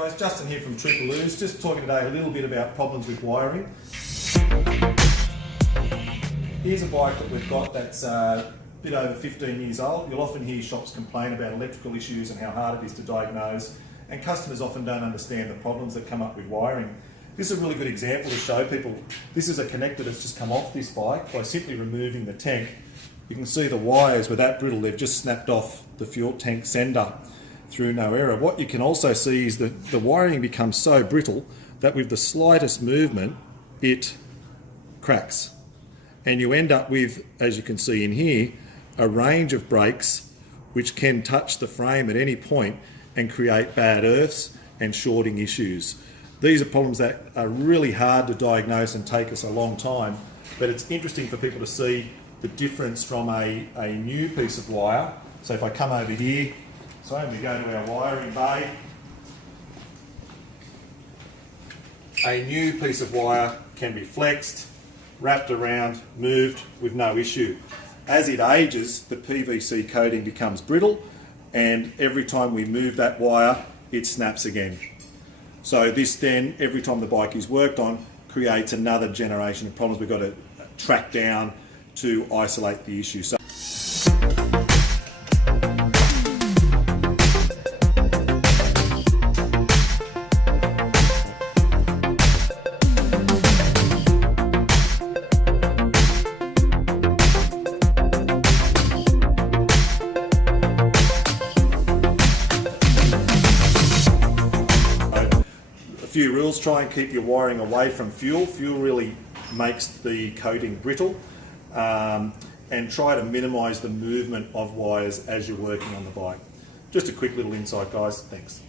Guys, Justin here from TrooperLuTV, just talking today a little bit about problems with wiring. Here's a bike that we've got that's a bit over 15 years old. You'll often hear shops complain about electrical issues and how hard it is to diagnose, and customers often don't understand the problems that come up with wiring. This is a really good example to show people. This is a connector that's just come off this bike. By simply removing the tank, you can see the wires were that brittle, they've just snapped off the fuel tank sender through no error. What you can also see is that the wiring becomes so brittle that with the slightest movement it cracks, and you end up with, as you can see in here, a range of breaks which can touch the frame at any point and create bad earths and shorting issues. These are problems that are really hard to diagnose and take us a long time, but it's interesting for people to see the difference from a new piece of wire. So if I come over here, so we go to our wiring bay, a new piece of wire can be flexed, wrapped around, moved with no issue. As it ages, the PVC coating becomes brittle, and every time we move that wire, it snaps again. So this then, every time the bike is worked on, creates another generation of problems we've got to track down to isolate the issue. So a few rules: try and keep your wiring away from fuel. Fuel really makes the coating brittle, and try to minimise the movement of wires as you're working on the bike. Just a quick little insight, guys. Thanks.